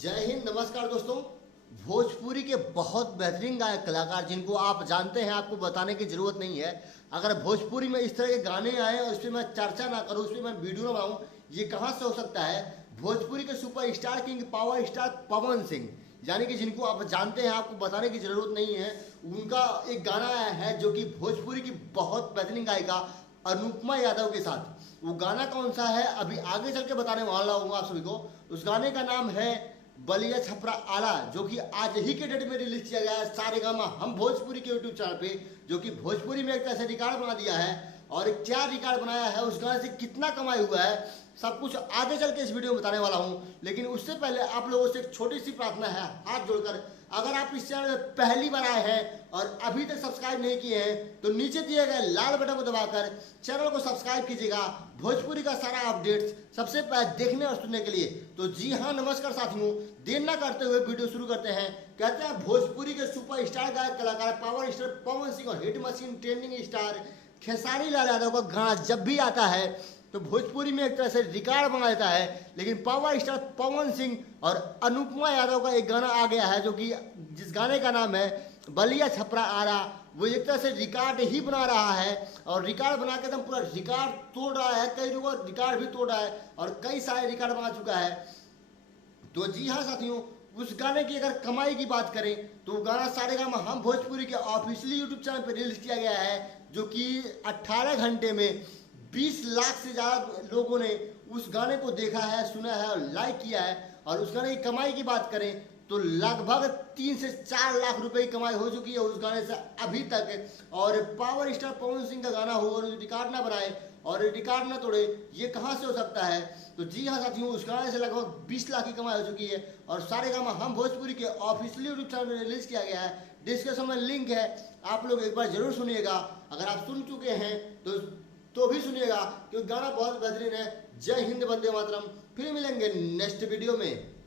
जय हिंद, नमस्कार दोस्तों। भोजपुरी के बहुत बेहतरीन गायक कलाकार जिनको आप जानते हैं, आपको बताने की जरूरत नहीं है। अगर भोजपुरी में इस तरह के गाने आए और उस पर मैं चर्चा ना करूं, उस पर मैं वीडियो ना बनाऊं, ये कहां से हो सकता है। भोजपुरी के super star king power star Pawan Singh, यानी कि जिनको आप जानते हैं, आपको बताने की जरूरत नहीं है। उनका एक गाना आया है जो कि भोजपुरी की बहुत बेहतरीन गायिका अनुपमा यादव के साथ। वो गाना कौन सा है अभी आगे चल के बताने वाला हूँ आप सभी को। उस गाने का नाम है बलिया छपरा आला, जो कि आज ही के डेट में रिलीज किया गया है सारेगामा हम भोजपुरी के यूट्यूब चैनल पे, जो कि भोजपुरी में एक तरह से रिकॉर्ड बना दिया है। और क्या रिकॉर्ड बनाया है, उस गाने से कितना कमाई हुआ है, सब कुछ आगे चल के इस वीडियो में बताने वाला हूं। लेकिन उससे पहले आप लोगों से एक छोटी सी प्रार्थना है, हाथ जोड़कर, अगर आप इस चैनल में पहली बार आए हैं और अभी तक सब्सक्राइब नहीं किए हैं तो नीचे दिए गए लाल बटन को दबाकर चैनल को सब्सक्राइब कीजिएगा, भोजपुरी का सारा अपडेट्स सबसे पहले देखने और सुनने के लिए। तो जी हाँ, नमस्कार साथियों, देर न करते हुए वीडियो शुरू करते हैं। कहते हैं भोजपुरी के सुपर स्टार गायक कलाकार पावर स्टार पवन सिंह और hit machine trending star Khesari Lal Yadav का गाना जब भी आता है तो भोजपुरी में एक तरह से रिकॉर्ड बना देता है। लेकिन पावर स्टार पवन सिंह और अनुपमा यादव का एक गाना आ गया है, जो कि जिस गाने का नाम है बलिया छपरा आरा, वो एक तरह से रिकॉर्ड ही बना रहा है। और रिकॉर्ड बना के एकदम पूरा रिकॉर्ड तोड़ रहा है, कई लोगों का रिकॉर्ड भी तोड़ रहा है और कई सारे रिकॉर्ड बना चुका है। तो जी हाँ साथियों, उस गाने की अगर कमाई की बात करें तो गाना सारेगामा हम भोजपुरी के ऑफिशियली यूट्यूब चैनल पर रिलीज किया गया है, जो कि 18 घंटे में 20 लाख से ज़्यादा लोगों ने उस गाने को देखा है, सुना है और लाइक किया है। और उस गाने की कमाई की बात करें तो लगभग 3 से 4 लाख रुपए की कमाई हो चुकी है उस गाने से अभी तक। और पावर स्टार पवन सिंह का गाना हो और रिकॉर्ड ना बनाए और रिकॉर्ड ना तोड़े, ये कहाँ से हो सकता है। तो जी हाँ साथियों, उस गाने से लगभग 20 लाख की कमाई हो चुकी है और सारेगामा हम भोजपुरी के ऑफिशियली यूट्यूब चैनल में रिलीज किया गया है। डिस्क्रिप्शन में लिंक है, आप लोग एक बार जरूर सुनिएगा। अगर आप सुन चुके हैं तो भी सुनिएगा, क्योंकि गाना बहुत बेहतरीन है। जय हिंद, वंदे मातरम। फिर मिलेंगे नेक्स्ट वीडियो में।